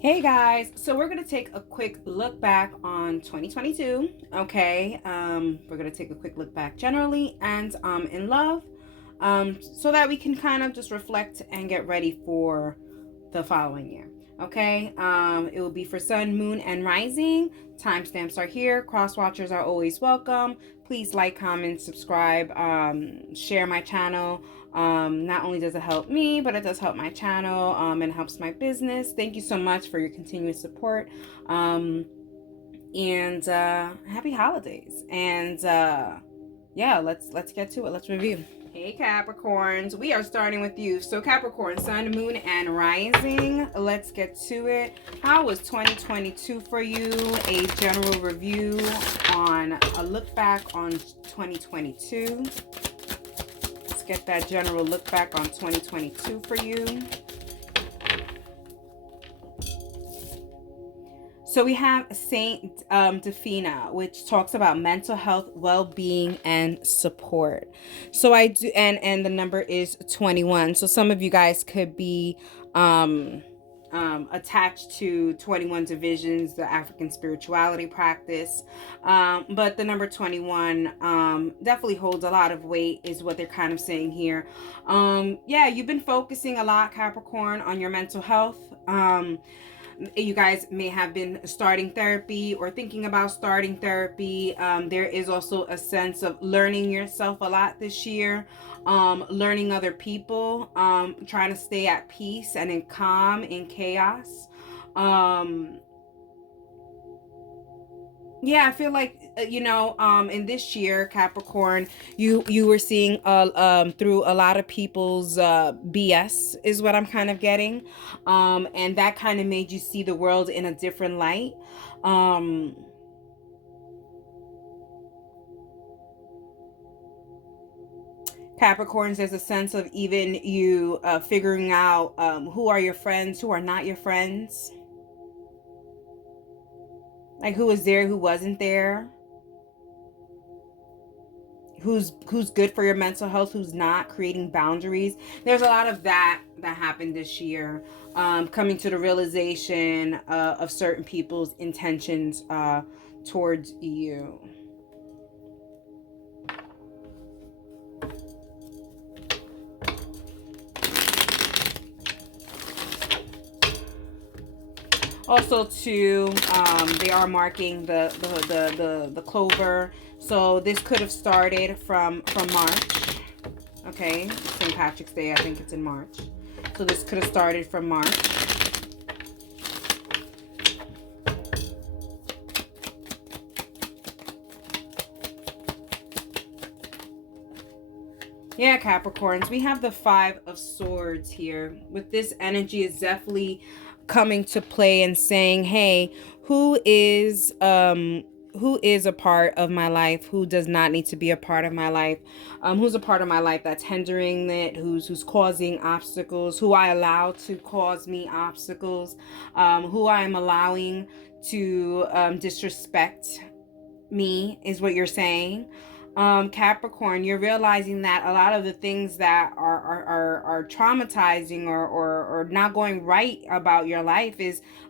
Hey guys, so we're going to take a quick look back on 2022, okay? We're going to take a quick look back generally and in love, so that we can kind of just reflect and get ready for the following year, okay? It will be for sun, moon, and rising. Timestamps are here. Cross watchers are always welcome. Please like, comment, subscribe, share my channel. Not only does it help me, but it does help my channel, and helps my business. Thank you so much for your continuous support. And happy holidays. And yeah, let's get to it. Let's review. Hey Capricorns, we are starting with you. So Capricorn, sun, moon, and rising. Let's get to it. How was 2022 for you? A general review on a look back on 2022. Get that general look back on 2022 for you. So we have Saint Defina, which talks about mental health, well-being, and support. So I do, and the number is 21. So some of you guys could be attached to 21 divisions, the African spirituality practice, but the number 21 definitely holds a lot of weight, is what they're kind of saying here. Yeah, you've been focusing a lot, Capricorn, on your mental health. You guys may have been starting therapy or thinking about starting therapy. There is also a sense of learning yourself a lot this year, learning other people, trying to stay at peace and in calm in chaos. Yeah, I feel like in this year, Capricorn, you were seeing through a lot of people's BS is what I'm kind of getting, and that kind of made you see the world in a different light. Capricorns, there's a sense of even you figuring out who are your friends, who are not your friends. Like who was there, who wasn't there, who's good for your mental health, who's not, creating boundaries. There's a lot of that happened this year, coming to the realization of certain people's intentions towards you. Also, too, they are marking the clover, so this could have started from March. Okay, St. Patrick's Day, I think it's in March. So this could have started from March. Yeah, Capricorns, we have the 5 of Swords here. With this energy, is definitely coming to play and saying, hey, who is a part of my life, who does not need to be a part of my life, who's a part of my life that's hindering it, who's causing obstacles, who I allow to cause me obstacles, who I am allowing to disrespect me, is what you're saying. Capricorn, you're realizing that a lot of the things that are traumatizing or not going right about your life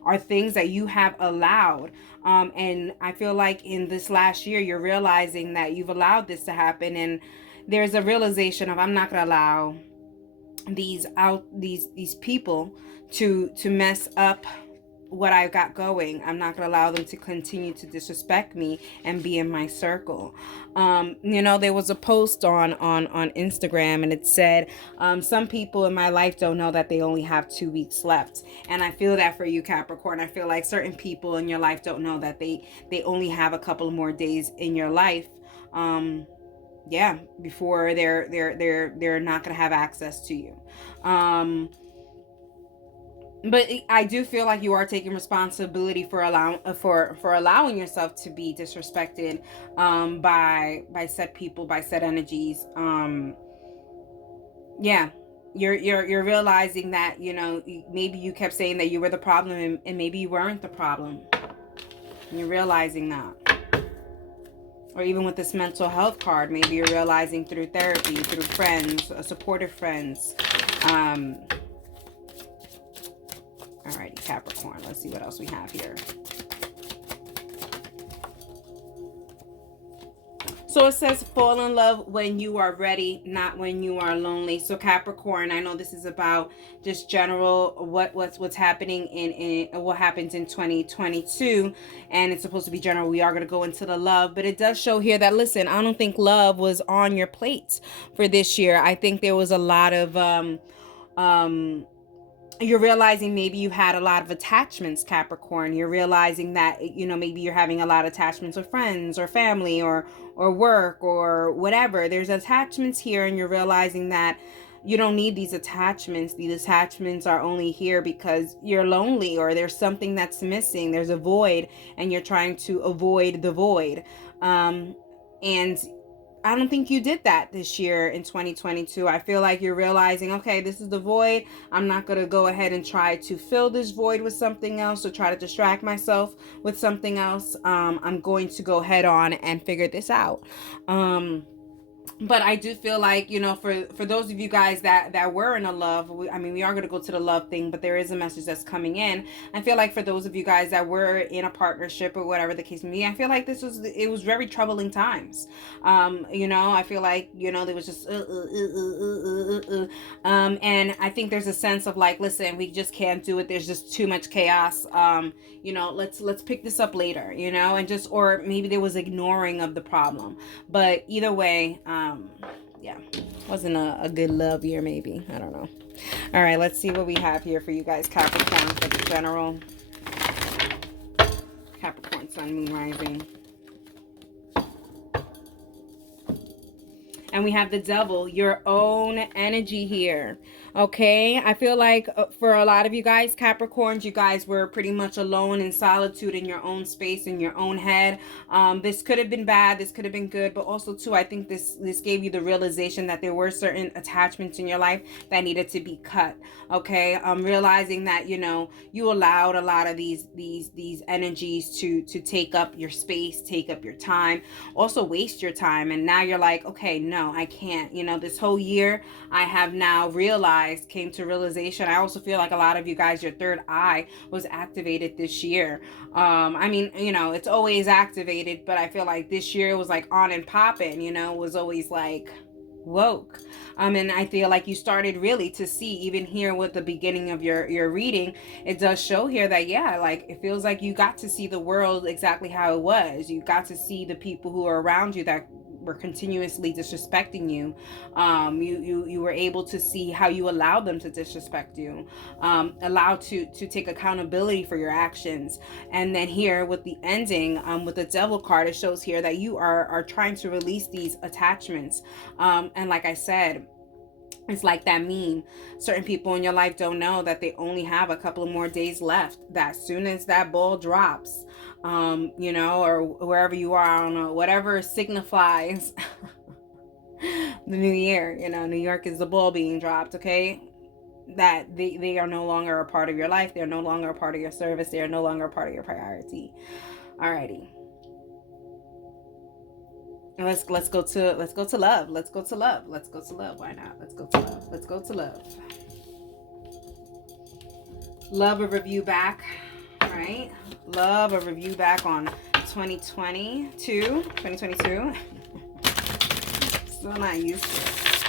are things that you have allowed. And I feel like in this last year, you're realizing that you've allowed this to happen, and there's a realization of, I'm not going to allow these people to mess up what I've got going. I'm not going to allow them to continue to disrespect me and be in my circle. There was a post on Instagram, and it said, some people in my life don't know that they only have 2 weeks left. And I feel that for you, Capricorn. I feel like certain people in your life don't know that they only have a couple more days in your life. Yeah, before they're not going to have access to you. But I do feel like you are taking responsibility for allowing yourself to be disrespected by said people, by said energies. Yeah, you're realizing that maybe you kept saying that you were the problem, and maybe you weren't the problem. And you're realizing that. Or even with this mental health card, maybe you're realizing through therapy, through friends, supportive friends. Alrighty, Capricorn. Let's see what else we have here. So it says fall in love when you are ready, not when you are lonely. So Capricorn, I know this is about just general what's happening in what happens in 2022, and it's supposed to be general. We are going to go into the love, but it does show here that, listen, I don't think love was on your plate for this year. I think there was a lot of you're realizing maybe you had a lot of attachments, Capricorn. You're realizing that, you know, maybe you're having a lot of attachments with friends or family or work or whatever. There's attachments here, and you're realizing that you don't need these attachments. These attachments are only here because you're lonely, or there's something that's missing. There's a void, and you're trying to avoid the void. And I don't think you did that this year in 2022. I feel like you're realizing, okay, this is the void. I'm not going to go ahead and try to fill this void with something else or try to distract myself with something else. I'm going to go head on and figure this out. But I do feel like, you know, for those of you guys that were in a love, we are going to go to the love thing, but there is a message that's coming in. I feel like for those of you guys that were in a partnership or whatever the case may be, I feel like it was very troubling times. You know, I feel like, you know, there was just and I think there's a sense of like, listen, we just can't do it. There's just too much chaos. You know, let's pick this up later, you know, and just, or maybe there was ignoring of the problem. But either way, yeah, wasn't a good love year, maybe. I don't know. All right, let's see what we have here for you guys, Capricorn, for the general. Capricorn, Sun, Moon, Rising. And we have the Devil, your own energy here. Okay, I feel like for a lot of you guys, Capricorns, you guys were pretty much alone in solitude in your own space, in your own head. This could have been bad, this could have been good, but also too, I think this gave you the realization that there were certain attachments in your life that needed to be cut. Okay, realizing that, you know, you allowed a lot of these energies to take up your space, take up your time, also waste your time, and now you're like, okay, no, I can't. You know, this whole year I have now came to realization. I also feel like a lot of you guys, your third eye was activated this year. I mean, you know, it's always activated, but I feel like this year it was like on and popping, you know, it was always like woke. And I feel like you started really to see, even here with the beginning of your reading, it does show here that, yeah, like it feels like you got to see the world exactly how it was. You got to see the people who are around you that were continuously disrespecting you. You were able to see how you allowed them to disrespect you, allowed to take accountability for your actions. And then here with the ending, with the Devil card, it shows here that you are trying to release these attachments. And like I said, it's like that meme. Certain people in your life don't know that they only have a couple of more days left. That soon as that ball drops, you know, or wherever you are, I don't know, whatever signifies the new year, you know, New York is the ball being dropped, okay? That they are no longer a part of your life. They're no longer a part of your service. They are no longer a part of your priority. Alrighty. Let's go to love. Let's go to love. Let's go to love. Why not? Let's go to love. Let's go to love. Love a review back. All right. Love a review back on 2022. Still not used to it.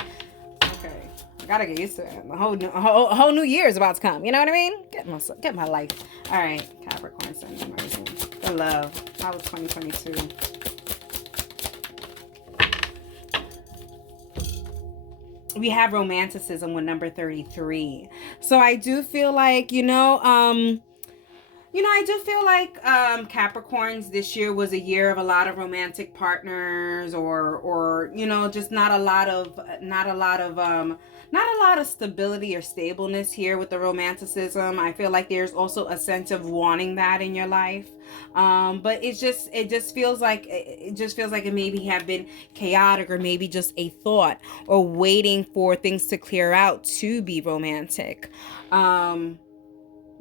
Okay. I gotta get used to it. A whole new year is about to come. You know what I mean? Get my life. All right. Capricorn, Sun, Moon, Rising. The love. How was 2022? We have romanticism with number 33. So I do feel like, I do feel like Capricorns, this year was a year of a lot of romantic partners, or just not a lot of stability or stableness here with the romanticism. I feel like there's also a sense of wanting that in your life. But it just feels like it maybe have been chaotic, or maybe just a thought, or waiting for things to clear out to be romantic.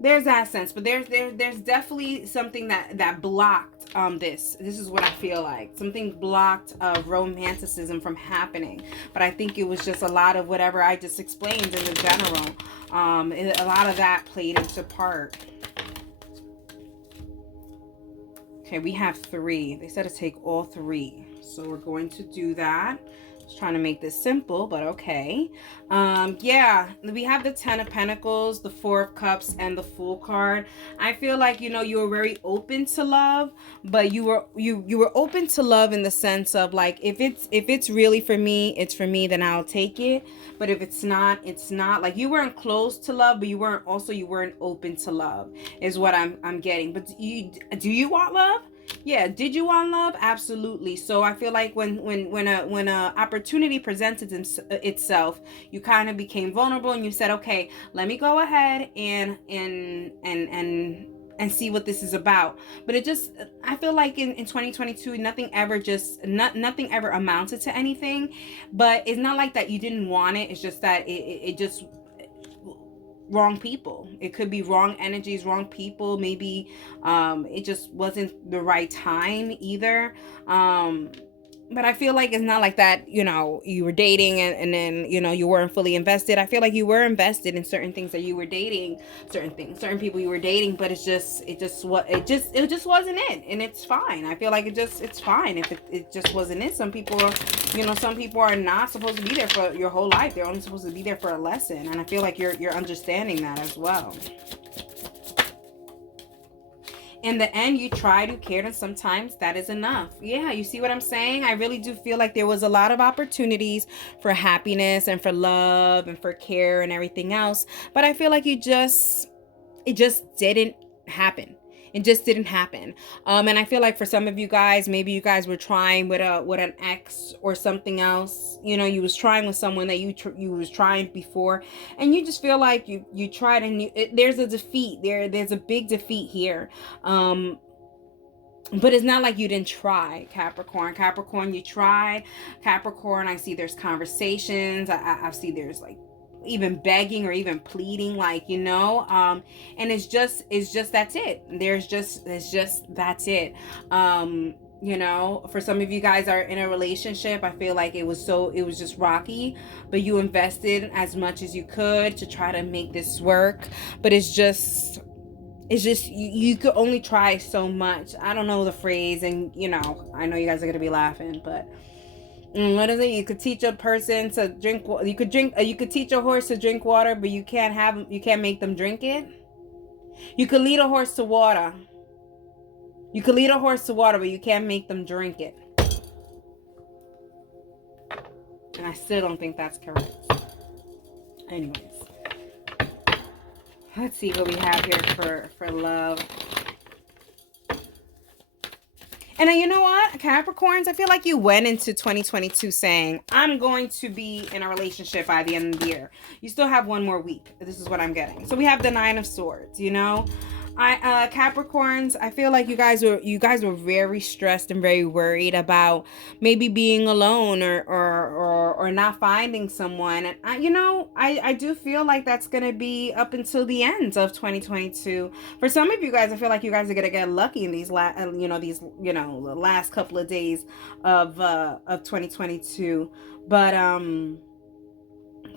There's that sense, but there's definitely something that blocked this is what I feel like. Something blocked romanticism from happening, but I think it was just a lot of whatever I just explained in the general. A lot of that played into part. Okay, we have 3. They said to take all 3, so we're going to do that. Trying to make this simple, but okay. Yeah, we have the 10 of Pentacles, the 4 of Cups, and the Fool card. I feel like, you know, you were very open to love, but you were open to love in the sense of like, if it's really for me, it's for me, then I'll take it. But if it's not, it's not. Like, you weren't close to love, but you weren't open to love, is what I'm getting. But do you want love? Yeah, did you want love? Absolutely. So I feel like when a opportunity presented itself, you kind of became vulnerable and you said, okay, let me go ahead and see what this is about. But it just, I feel like in 2022, nothing ever amounted to anything. But it's not like that you didn't want it. It's just that it just wrong people. It could be wrong energies, wrong people. Maybe it just wasn't the right time either. But I feel like it's not like that, you know, you were dating and then, you know, you weren't fully invested. I feel like you were invested in certain things that you were dating, certain people you were dating, but it just wasn't it. And it's fine. I feel like it's fine if it just wasn't it. Some people are not supposed to be there for your whole life. They're only supposed to be there for a lesson. And I feel like you're understanding that as well. In the end, you tried, you cared, and sometimes that is enough. Yeah, you see what I'm saying? I really do feel like there was a lot of opportunities for happiness and for love and for care and everything else. But I feel like it just didn't happen. It just didn't happen. And I feel like for some of you guys, maybe you guys were trying with an ex or something else. You know, you was trying with someone that you was trying before, and you just feel like you tried and there's a defeat. There's a big defeat here. But it's not like you didn't try, Capricorn. Capricorn, you tried. Capricorn, I see there's conversations. I see there's like even begging or even pleading, like, you know, and it's just that's it. That's it. You know, for some of you guys are in a relationship, I feel like it was just rocky, but you invested as much as you could to try to make this work. But it's just you could only try so much. I don't know the phrase, and you know, I know you guys are gonna be laughing, but what is it? You could teach a person to drink. You could teach a horse to drink water, but you can't make them drink it. You could lead a horse to water. You could lead a horse to water, but you can't make them drink it. And I still don't think that's correct. Anyways, let's see what we have here for love. And you know what, Capricorns, I feel like you went into 2022 saying, I'm going to be in a relationship by the end of the year. You still have one more week. This is what I'm getting. So we have the 9 of Swords, you know. Capricorns, I feel like you guys were very stressed and very worried about maybe being alone or not finding someone. And I do feel like that's gonna be up until the end of 2022. For some of you guys, I feel like you guys are gonna get lucky in these the last couple of days of 2022. But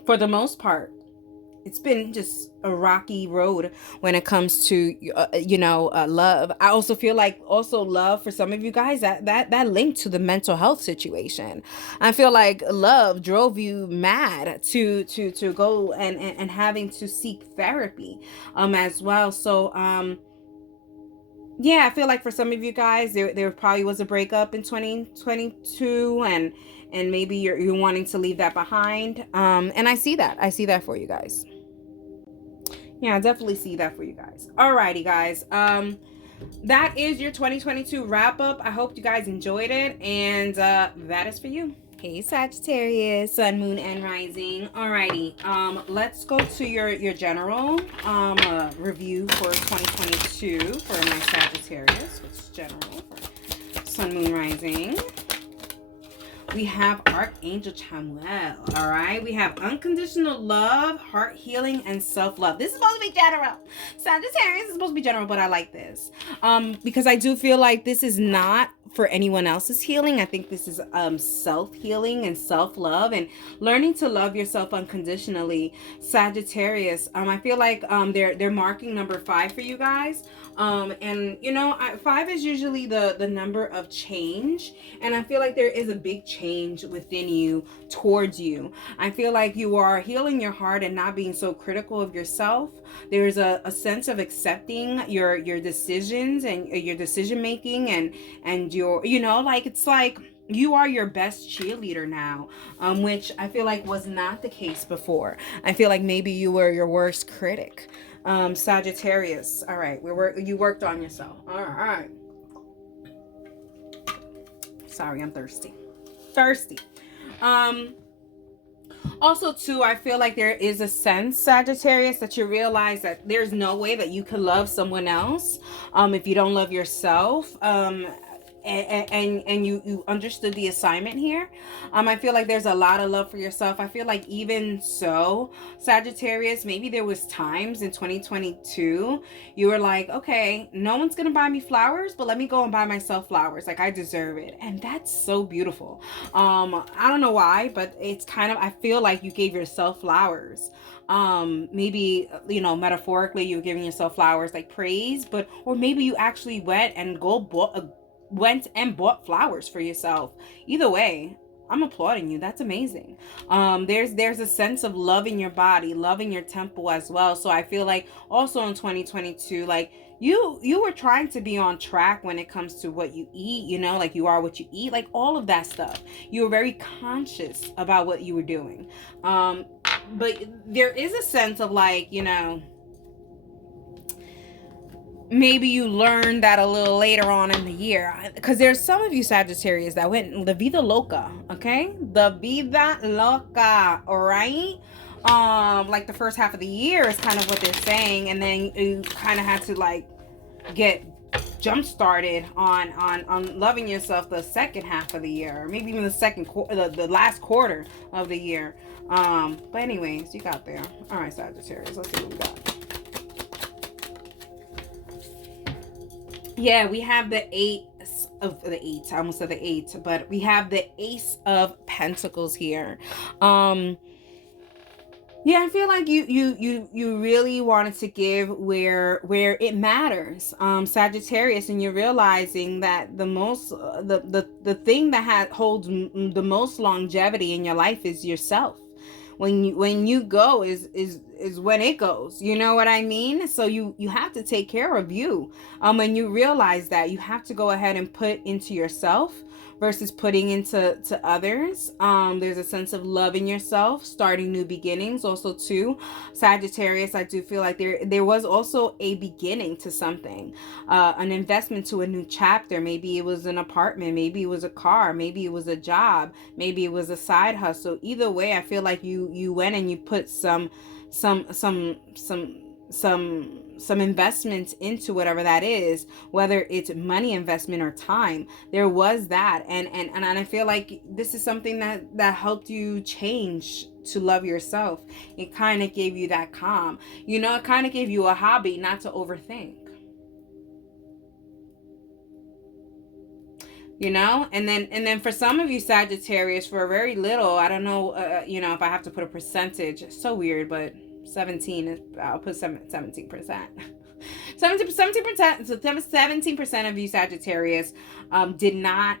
for the most part, it's been just a rocky road when it comes to, love. I also feel like love for some of you guys, that linked to the mental health situation. I feel like love drove you mad to go and having to seek therapy as well. So, yeah, I feel like for some of you guys, there probably was a breakup in 2022 and maybe you're wanting to leave that behind. And I see that for you guys. Yeah, I definitely see that for you guys. Alrighty, guys. That is your 2022 wrap up. I hope you guys enjoyed it, and that is for you. Hey, Sagittarius, Sun, Moon, and Rising. Alrighty. Let's go to your general review for 2022 for my Sagittarius. It's general for Sun, Moon, Rising. we have Archangel Chamuel. All right, we have unconditional love, heart healing, and self-love. This is supposed to be general. Sagittarius is supposed to be general, but I like this because I do feel like this is not for anyone else's healing. I think this is self-healing and self-love and learning to love yourself unconditionally. Sagittarius, I feel like they're marking number 5 for you guys. And you know, 5 is usually the number of change, and I feel like there is a big change within you towards you. I feel like you are healing your heart and not being so critical of yourself. There's a sense of accepting your decisions and your decision making and your, you know, like it's like you are your best cheerleader now, which I feel like was not the case before. I feel like maybe you were your worst critic. Sagittarius. All right, you worked on yourself. All right. Sorry, I'm thirsty. Also too, I feel like there is a sense, Sagittarius, that you realize that there's no way that you can love someone else if you don't love yourself. And you understood the assignment here. I feel like there's a lot of love for yourself. I feel like even so, Sagittarius, maybe there was times in 2022 you were like, okay, no one's gonna buy me flowers, but let me go and buy myself flowers. Like, I deserve it. And that's so beautiful. I don't know why, but it's kind of, I feel like you gave yourself flowers. Maybe, you know, metaphorically you're giving yourself flowers, like praise, but or maybe you actually went and bought flowers for yourself. Either way, I'm applauding you. That's amazing. There's a sense of loving your body, loving your temple as well. So I feel like also in 2022, like you were trying to be on track when it comes to what you eat, you know, like you are what you eat, like all of that stuff. You were very conscious about what you were doing. But there is a sense of like, you know, maybe you learned that a little later on in the year, because there's some of you Sagittarius that went the vida loca. Okay, the vida loca. All right, like the first half of the year is kind of what they're saying, and then you kind of had to like get jump started on loving yourself the second half of the year, or maybe even the last quarter of the year. But anyways, you got there. All right, Sagittarius, let's see what we got. Yeah, we have the I almost said the 8, but we have the Ace of Pentacles here. Yeah, I feel like you really wanted to give where it matters, Sagittarius, and you're realizing that the thing that holds the most longevity in your life is yourself. When you go is when it goes, you know what I mean? So you have to take care of you, and you realize that you have to go ahead and put into yourself versus putting into others. There's a sense of loving yourself, starting new beginnings. Also too, Sagittarius, I do feel like there was also a beginning to something, an investment to a new chapter. Maybe it was an apartment, maybe it was a car, maybe it was a job, maybe it was a side hustle. Either way, I feel like you went and you put some investments into whatever that is, whether it's money investment or time. There was that, and I feel like this is something that helped you change to love yourself. It kind of gave you that calm, you know, it kind of gave you a hobby not to overthink, you know. And then for some of you Sagittarius, for very little, I don't know, you know, if I have to put a percentage, it's so weird, but 17 is, I'll put 17%. 17% of you Sagittarius did not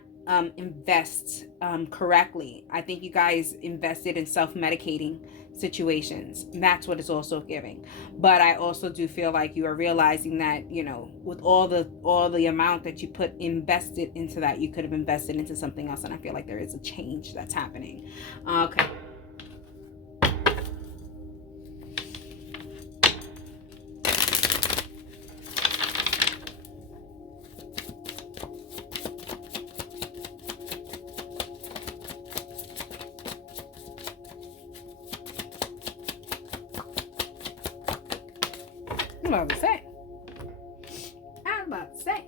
invest correctly. I think you guys invested in self-medicating situations. That's what it's also giving. But I also do feel like you are realizing that, you know, with all the amount that you invested into that, you could have invested into something else. And I feel like there is a change that's happening. Okay. I was about to say.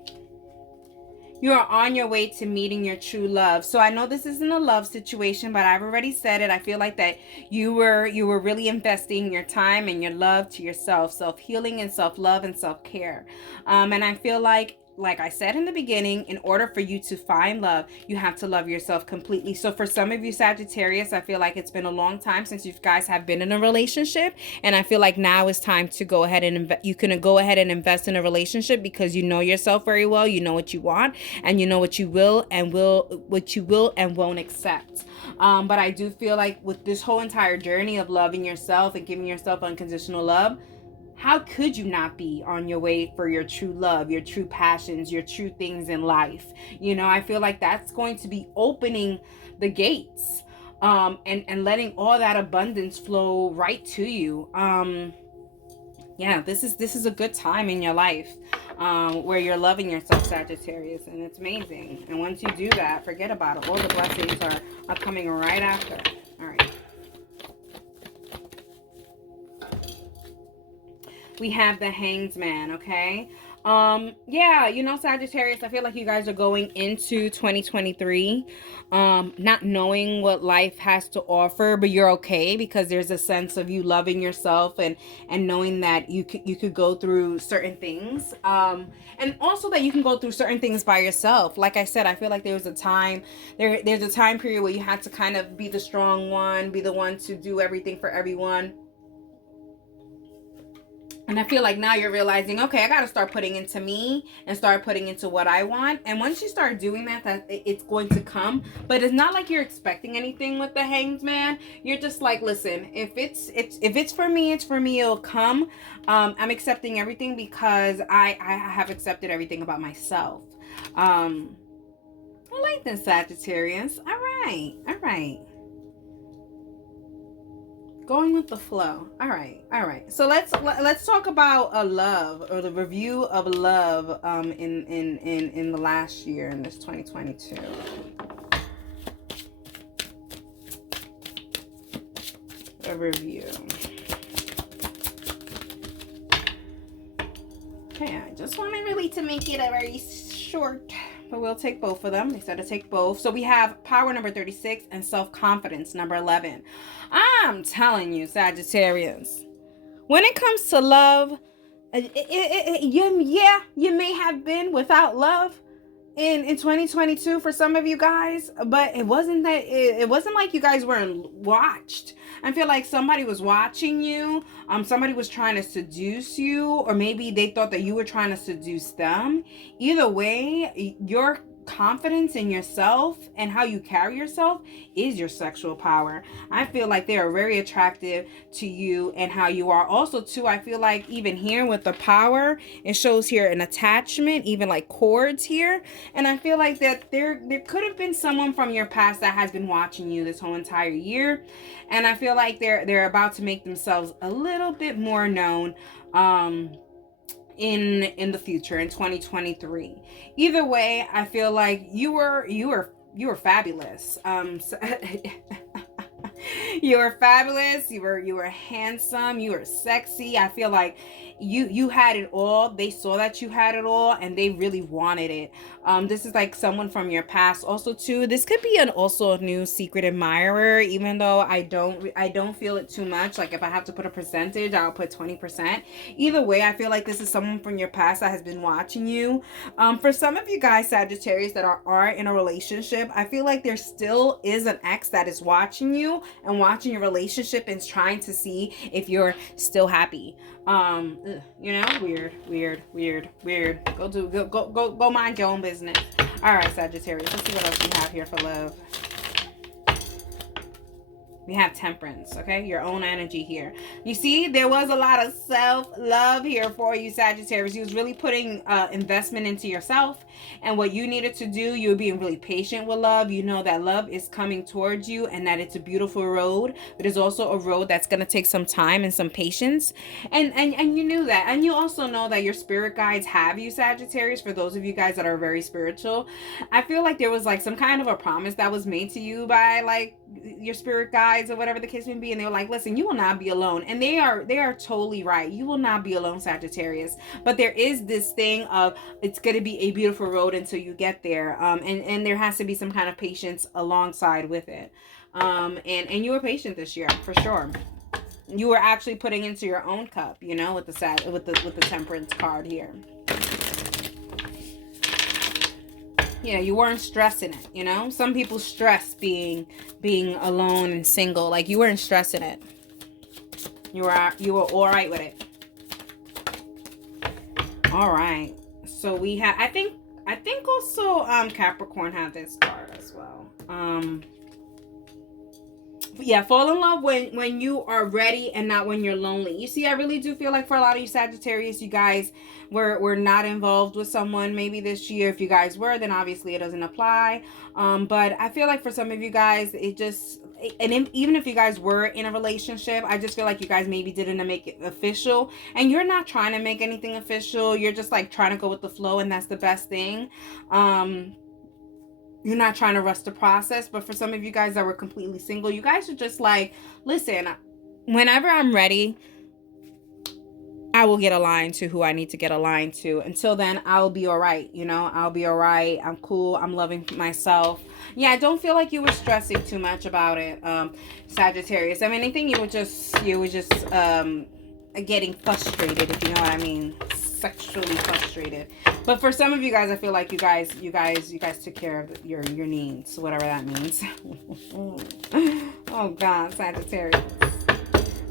You are on your way to meeting your true love. So I know this isn't a love situation, but I've already said it. I feel like that you were really investing your time and your love to yourself, self-healing and self-love and self-care. And I feel like I said in the beginning, in order for you to find love, you have to love yourself completely. So for some of you Sagittarius, I feel like it's been a long time since you guys have been in a relationship, and I feel like now is time to go ahead and you can go ahead and invest in a relationship, because you know yourself very well. You know what you want, and you know what you will and won't accept. But I do feel like with this whole entire journey of loving yourself and giving yourself unconditional love, how could you not be on your way for your true love, your true passions, your true things in life? You know, I feel like that's going to be opening the gates, and letting all that abundance flow right to you. Yeah, this is a good time in your life, where you're loving yourself, Sagittarius, and it's amazing. And once you do that, forget about it. All the blessings are coming right after. All right. We have the Hanged Man, okay? Yeah, you know, Sagittarius, I feel like you guys are going into 2023 not knowing what life has to offer, but you're okay, because there's a sense of you loving yourself and knowing that you could go through certain things, and also that you can go through certain things by yourself. Like I said, I feel like there's a time period where you had to kind of be the strong one, be the one to do everything for everyone. And I feel like now you're realizing, okay, I got to start putting into me and start putting into what I want. And once you start doing that it's going to come. But it's not like you're expecting anything with the Hanged Man. You're just like, listen, if it's for me, it's for me. It'll come. I'm accepting everything because I have accepted everything about myself. I like this, Sagittarius. All right. All right. Going with the flow. All right. So let's talk about a love, or the review of love in the last year, in this 2022. A review. Okay, I just wanted really to make it a very short, but we'll take both of them. They said to take both. So we have power number 36 and self-confidence number 11. I'm telling you, Sagittarius, when it comes to love, you may have been without love in 2022 for some of you guys, but it wasn't like you guys weren't watched. I feel like somebody was watching you. Somebody was trying to seduce you, or maybe they thought that you were trying to seduce them. Either way, your confidence in yourself and how you carry yourself is your sexual power. I feel like they are very attractive to you and how you are. Also too, I feel like even here with the power, it shows here an attachment, even like cords here. And I feel like that there could have been someone from your past that has been watching you this whole entire year. And I feel like they're about to make themselves a little bit more known in the future, in 2023. Either way, I feel like you were fabulous. You were fabulous. You were handsome. You were sexy. I feel like you had it all. They saw that you had it all, and they really wanted it. This is like someone from your past. Also, too, this could be also a new secret admirer. Even though I don't feel it too much. Like if I have to put a percentage, I'll put 20%. Either way, I feel like this is someone from your past that has been watching you. For some of you guys, Sagittarius, that are in a relationship, I feel like there still is an ex that is watching you and watching your relationship and trying to see if you're still happy. You know, weird. Go mind your own business. All right, Sagittarius, let's see what else we have here for love. We have temperance, okay? Your own energy here. You see, there was a lot of self-love here for you, Sagittarius. You was really putting investment into yourself and what you needed to do. You were being really patient with love. You know that love is coming towards you and that it's a beautiful road, but it's also a road that's going to take some time and some patience. And you knew that. And you also know that your spirit guides have you, Sagittarius, for those of you guys that are very spiritual. I feel like there was like some kind of a promise that was made to you by like your spirit guides or whatever the case may be, and they're like, listen, you will not be alone. And they are totally right. You will not be alone, Sagittarius. But there is this thing of, it's going to be a beautiful road until you get there. And there has to be some kind of patience alongside with it. And you were patient this year for sure. You were actually putting into your own cup, you know, with the Temperance card here. Yeah, you weren't stressing it, you know? Some people stress being alone and single. Like, you weren't stressing it. You were all right with it. All right. So we have, I think also Capricorn had this card as well. Yeah, fall in love when you are ready and not when you're lonely. You see, I really do feel like for a lot of you Sagittarius, you guys were not involved with someone maybe this year. If you guys were, then obviously it doesn't apply. But I feel like for some of you guys, it just, and even if you guys were in a relationship, I just feel like you guys maybe didn't make it official. And you're not trying to make anything official. You're just like trying to go with the flow, and that's the best thing. You're not trying to rush the process. But for some of you guys that were completely single, you guys are just like, listen, whenever I'm ready, I will get aligned to who I need to get aligned to. Until then, I'll be all right. You know, I'll be all right. I'm cool. I'm loving myself. Yeah, I don't feel like you were stressing too much about it, Sagittarius. I mean, I think you were just getting frustrated, if you know what I mean. Sexually frustrated. But for some of you guys, I feel like you guys took care of your needs, whatever that means. Oh God, Sagittarius.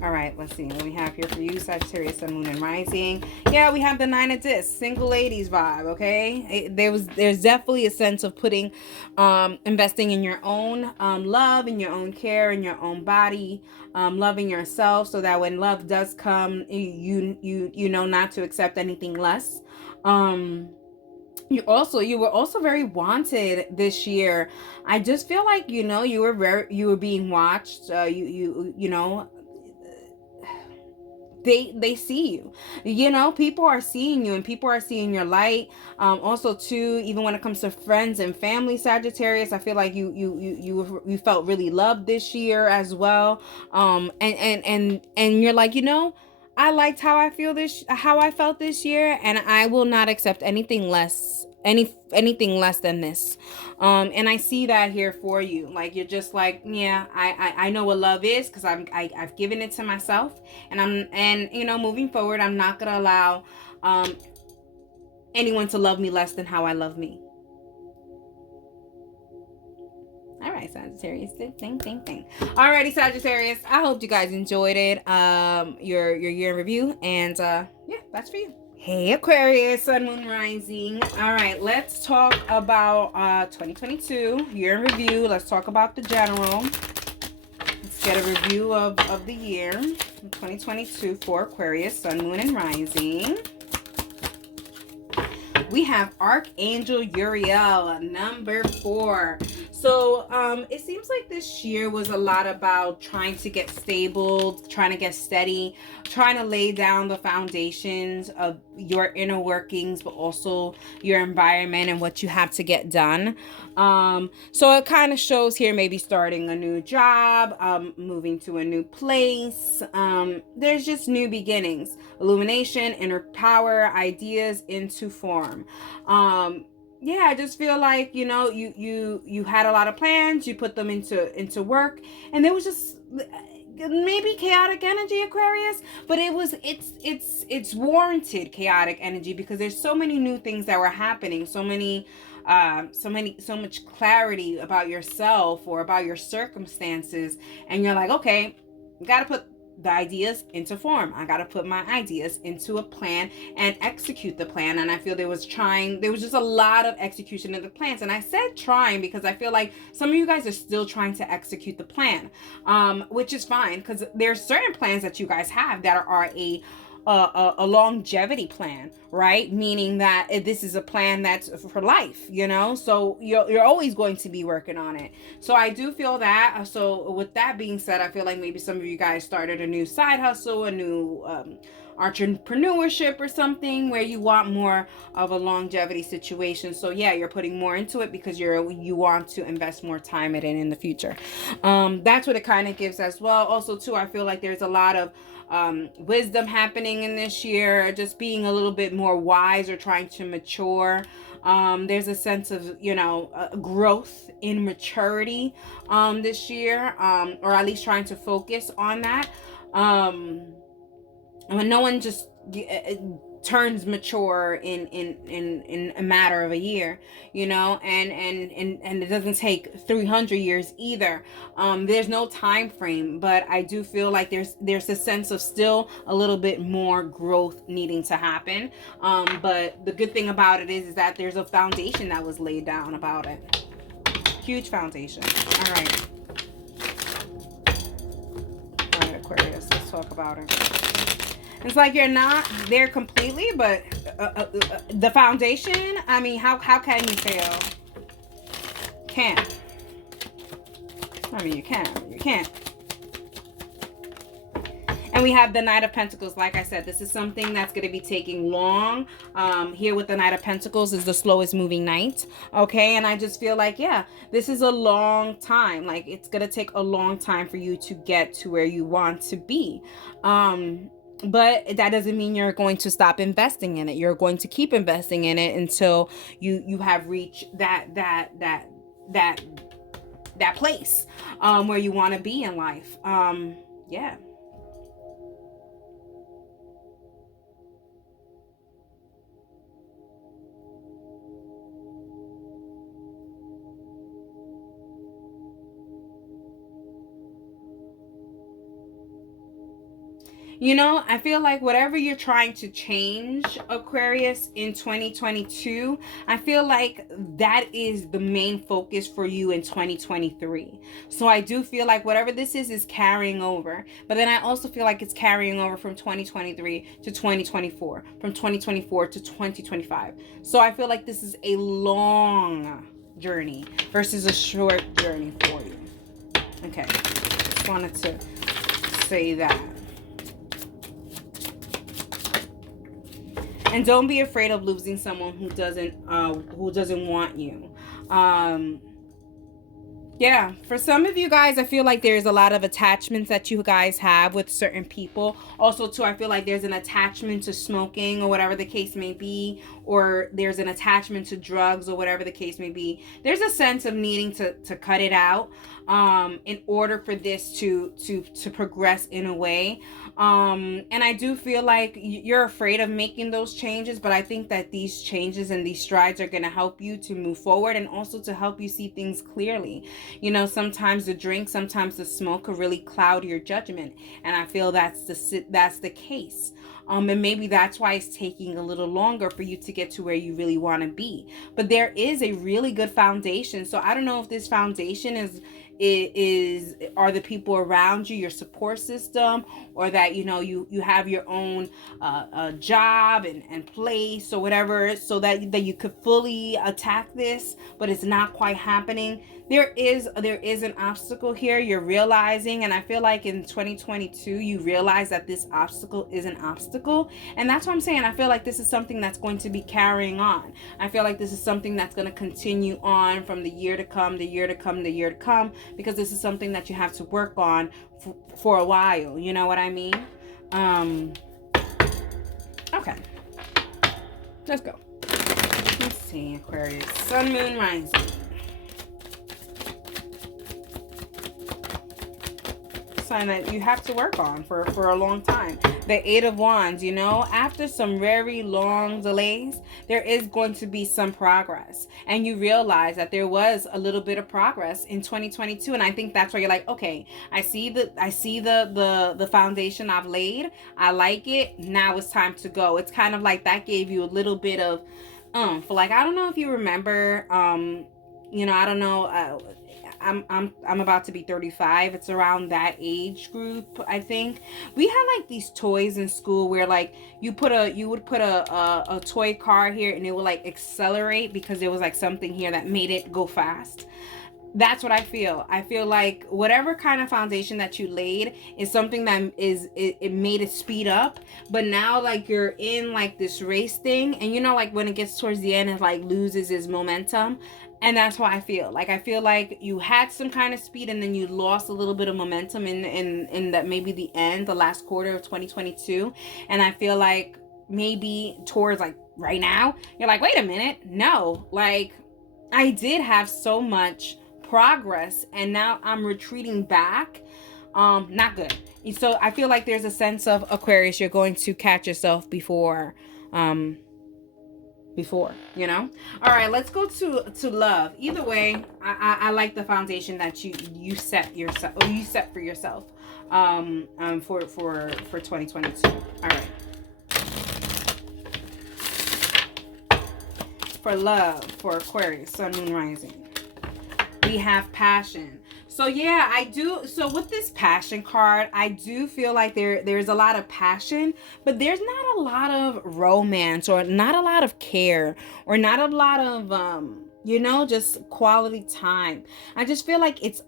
All right, let's see what we have here for you, Sagittarius, Sun, Moon, and Rising. Yeah, we have the Nine of Discs, single ladies vibe. Okay, there's definitely a sense of putting, investing in your own love, in your own care, in your own body, loving yourself, so that when love does come, you know not to accept anything less. You were also very wanted this year. I just feel like, you know, you were being watched. You know, they see you. You know, people are seeing you, and people are seeing your light. Also too, even when it comes to friends and family, Sagittarius, I feel like you felt really loved this year as well. And you're like, you know, I liked how I felt this year, and I will not accept anything less than this. And I see that here for you. Like, you're just like, yeah, I know what love is, because I've given it to myself, and you know, moving forward, I'm not gonna allow anyone to love me less than how I love me. All right, Sagittarius. Ding. Alrighty, Sagittarius. I hope you guys enjoyed it. Your year in review, and yeah, that's for you. Hey, Aquarius, Sun, Moon, Rising. All right, let's talk about 2022 year in review. Let's talk about the general. Let's get a review of the year 2022 for Aquarius, Sun, Moon, and Rising. We have Archangel Uriel, number 4. So it seems like this year was a lot about trying to get stable, trying to get steady, trying to lay down the foundations of your inner workings, but also your environment and what you have to get done. So it kind of shows here maybe starting a new job, moving to a new place. There's just new beginnings, illumination, inner power, ideas into form. Yeah, I just feel like, you know, you had a lot of plans, you put them into work, and there was just maybe chaotic energy, Aquarius, but it's warranted chaotic energy, because there's so many new things that were happening, so much clarity about yourself or about your circumstances, and you're like, okay, you gotta put the ideas into form. I got to put my ideas into a plan and execute the plan. And I feel there was just a lot of execution of the plans. And I said trying because I feel like some of you guys are still trying to execute the plan, which is fine, because there's certain plans that you guys have that are a longevity plan, right? Meaning that this is a plan that's for life, you know? So you're always going to be working on it. So I do feel that. So with that being said, I feel like maybe some of you guys started a new side hustle, a new entrepreneurship or something where you want more of a longevity situation. So yeah, you're putting more into it because you want to invest more time in the future. That's what it kind of gives as well. Also too, I feel like there's a lot of wisdom happening in this year, just being a little bit more wise or trying to mature. There's a sense of, growth in maturity this year, or at least trying to focus on that. When no one just turns mature in a matter of a year, and it doesn't take 300 years either. There's no time frame, but I do feel like there's a sense of still a little bit more growth needing to happen. But the good thing about it is that there's a foundation that was laid down about it. Huge foundation. All right, Aquarius, let's talk about it. It's like you're not there completely, but the foundation, I mean, how can you fail? Can't. I mean, you can't. And we have the Knight of Pentacles. Like I said, this is something that's going to be taking long. Here with the Knight of Pentacles is the slowest moving knight. Okay, and I just feel like, yeah, this is a long time. Like, it's going to take a long time for you to get to where you want to be. But that doesn't mean you're going to stop investing in it. You're going to keep investing in it until you have reached that place where you want to be in life. Yeah. I feel like whatever you're trying to change, Aquarius, in 2022, I feel like that is the main focus for you in 2023. So I do feel like whatever this is carrying over. But then I also feel like it's carrying over from 2023 to 2024, from 2024 to 2025. So I feel like this is a long journey versus a short journey for you. Okay, just wanted to say that. And don't be afraid of losing someone who doesn't want you. Yeah, for some of you guys, I feel like there's a lot of attachments that you guys have with certain people. Also, too, I feel like there's an attachment to smoking or whatever the case may be, or there's an attachment to drugs or whatever the case may be. There's a sense of needing to cut it out in order for this to progress in a way. And I do feel like you're afraid of making those changes, but I think that these changes and these strides are going to help you to move forward and also to help you see things clearly. Sometimes the drink, sometimes the smoke could really cloud your judgment, and I feel that's the case. And maybe that's why it's taking a little longer for you to get to where you really want to be. But there is a really good foundation. So I don't know if this foundation are the people around you, your support system, or that you have your own job and place or whatever, so that you could fully attack this, but it's not quite happening. There is an obstacle here, you're realizing, and I feel like in 2022 you realize that this obstacle is an obstacle, and that's what I'm saying. I feel like this is something that's going to be carrying on. I feel like this is something that's going to continue on from the year to come, because this is something that you have to work on for a while. You know what I mean? Okay, let's go. Let's see, Aquarius, Sun, Moon, Rising. Sign that you have to work on for a long time. The Eight of Wands, after some very long delays, there is going to be some progress, and you realize that there was a little bit of progress in 2022, and I think that's where you're like, okay, I see the foundation I've laid. I like it. Now it's time to go. It's kind of like that gave you a little bit of like, I don't know if you remember, I don't know, I'm about to be 35. It's around that age group. I think we had like these toys in school where like you would put a toy car here and it would like accelerate because there was like something here that made it go fast. That's what I feel. I feel like whatever kind of foundation that you laid is something that it made it speed up, but now like you're in like this race thing, and you know, like when it gets towards the end, it like loses its momentum. And that's why I feel like you had some kind of speed, and then you lost a little bit of momentum in that, maybe the end, the last quarter of 2022. And I feel like maybe towards like right now, you're like, wait a minute, no, like I did have so much progress, and now I'm retreating back. Not good. So I feel like there's a sense of, Aquarius, you're going to catch yourself before you know. All right, let's go to love. Either way, I like the foundation that you set yourself, or you set for yourself for 2022. All right, for love, for Aquarius, sun, moon, rising, we have passion. So yeah, I do. So with this passion card, I do feel like there's a lot of passion, but there's not a lot of romance, or not a lot of care, or not a lot of you know, just quality time. I just feel like it's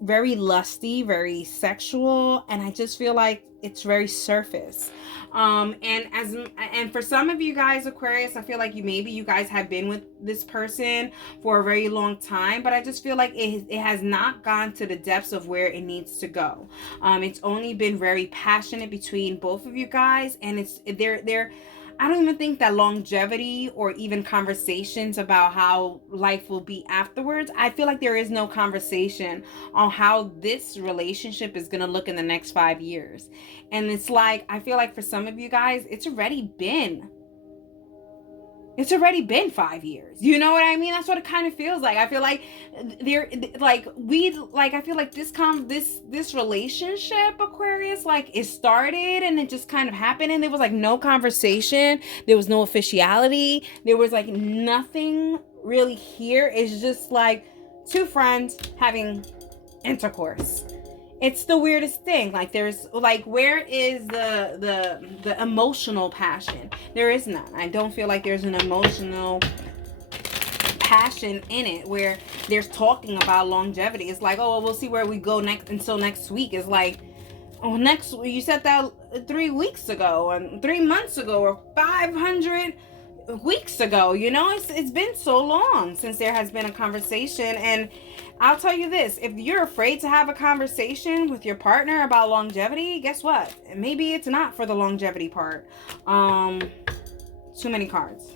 very lusty, very sexual, and I just feel like it's very surface. And for some of you guys, Aquarius, I feel like you guys have been with this person for a very long time, but I just feel like it has not gone to the depths of where it needs to go. It's only been very passionate between both of you guys, and they're I don't even think that longevity, or even conversations about how life will be afterwards, I feel like there is no conversation on how this relationship is going to look in the next 5 years. And it's like, I feel like for some of you guys, it's already been 5 years. You know what I mean? That's what it kind of feels like. I feel like I feel like this relationship, Aquarius, like it started and it just kind of happened, and there was like no conversation, there was no officiality, there was like nothing really here. It's just like two friends having intercourse. It's the weirdest thing. Like, there's like, where is the emotional passion? There is none. I don't feel like there's an emotional passion in it where there's talking about longevity. It's like, oh, well, we'll see where we go next until next week. It's like, oh, next, you said that 3 weeks ago, and 3 months ago, or 500 weeks ago. You know, it's been so long since there has been a conversation. And I'll tell you this, if you're afraid to have a conversation with your partner about longevity, guess what? Maybe it's not for the longevity part. Too many cards.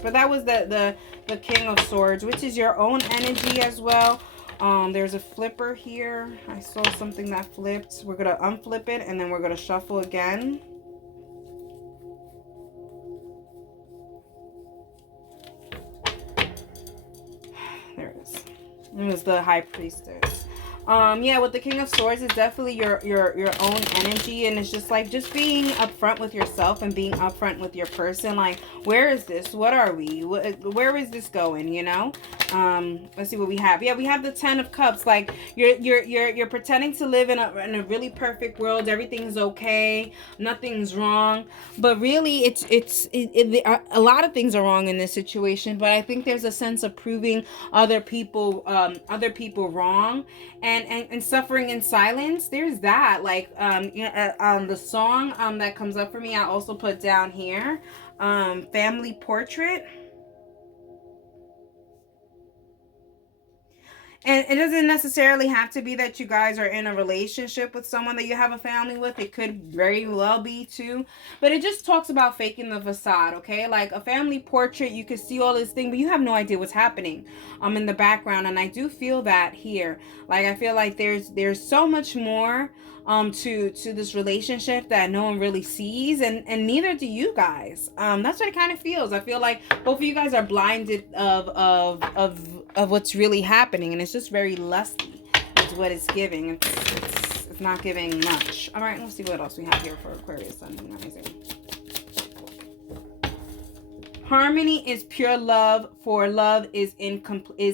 But that was the King of Swords, which is your own energy as well. There's a flipper here. I saw something that flipped. We're going to unflip it, and then we're going to shuffle again. There it is. It was the High Priestess. Yeah, with the King of Swords, it's definitely your own energy, and it's just like, just being upfront with yourself and being upfront with your person. Like, where is this? What are we? Where is this going? You know. Let's see what we have. Yeah, we have the 10 of Cups. Like, you're pretending to live in a really perfect world. Everything's okay. Nothing's wrong. But really, a lot of things are wrong in this situation. But I think there's a sense of proving other people wrong, and suffering in silence. There's that. Like, the song that comes up for me, I also put down here, Family Portrait. And it doesn't necessarily have to be that you guys are in a relationship with someone that you have a family with. It could very well be too. But it just talks about faking the facade, okay? Like a family portrait, you can see all this thing, but you have no idea what's happening in the background. And I do feel that here. Like, I feel like there's so much more to this relationship that no one really sees, and neither do you guys. That's what it kind of feels. I feel like both of you guys are blinded of what's really happening, and it's just very lusty is what it's giving. It's not giving much. All right, let's see what else we have here for Aquarius, Sun, Moon, Rising. Harmony is pure love, for love is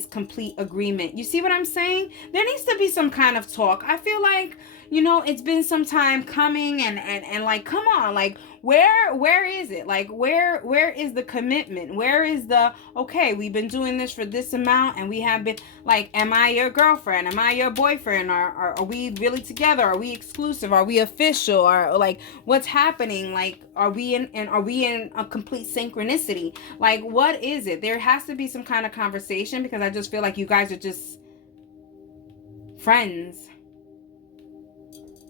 complete agreement. You see what I'm saying? There needs to be some kind of talk. I feel like, you know, it's been some time coming, and like, come on, like, where is it? Like, where is the commitment? Where is the, okay, we've been doing this for this amount, and we have been, like, am I your girlfriend? Am I your boyfriend? Are we really together? Are we exclusive? Are we official? Or, like, what's happening? Like, are we in a complete synchronicity? Like, what is it? There has to be some kind of conversation, because I just feel like you guys are just friends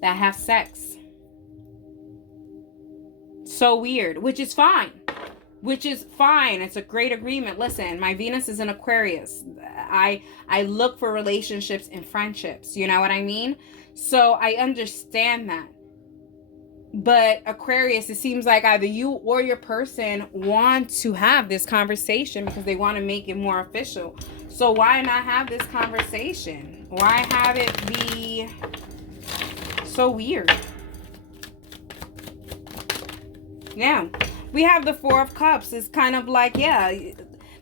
that have sex. So weird, which is fine. It's a great agreement. Listen, my Venus is in Aquarius. I look for relationships and friendships. You know what I mean? So I understand that. But Aquarius, it seems like either you or your person want to have this conversation because they want to make it more official. So why not have this conversation? Why have it be so weird? Yeah, we have the Four of Cups. It's kind of like, yeah,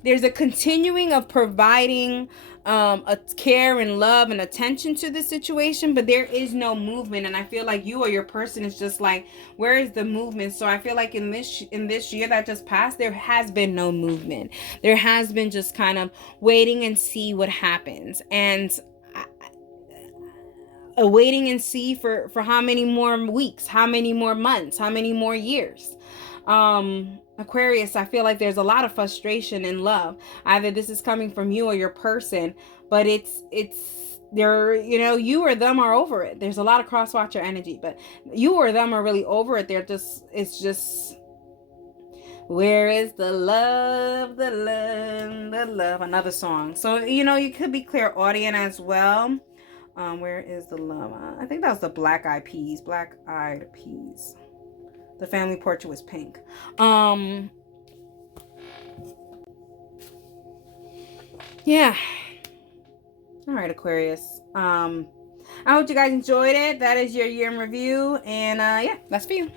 there's a continuing of providing a care and love and attention to the situation, but there is no movement. And I feel like you or your person is just like, where is the movement? So I feel like in this year that just passed, there has been no movement. There has been just kind of waiting and see what happens. And waiting and see for how many more weeks, how many more months, how many more years. Aquarius, I feel like there's a lot of frustration in love. Either this is coming from you or your person, but it's they're, you know, you or them are over it. There's a lot of cross-watcher energy, but you or them are really over it. It's just, where is the love, the love, the love? Another song. So, you know, you could be clairaudient as well. Where is the love? I think that was the Black Eyed Peas. The family portrait was pink. Yeah. All right, Aquarius. I hope you guys enjoyed it. That is your year in review. And yeah, that's for you.